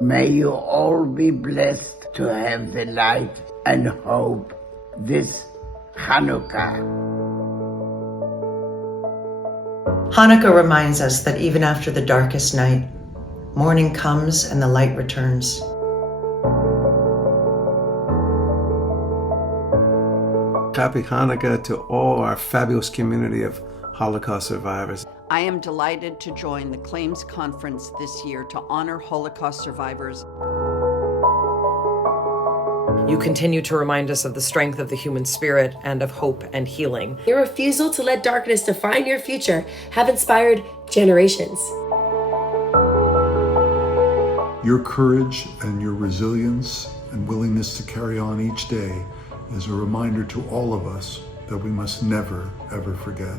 May you all be blessed to have the light and hope this Chanukah. Hanukkah reminds us that even after the darkest night, morning comes and the light returns. Happy Hanukkah to all our fabulous community of Holocaust survivors. I am delighted to join the Claims Conference this year to honor Holocaust survivors. You continue to remind us of the strength of the human spirit and of hope and healing. Your refusal to let darkness define your future have inspired generations. Your courage and your resilience and willingness to carry on each day is a reminder to all of us that we must never, ever forget.